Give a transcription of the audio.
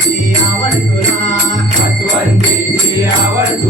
आवड तुला आवड तुला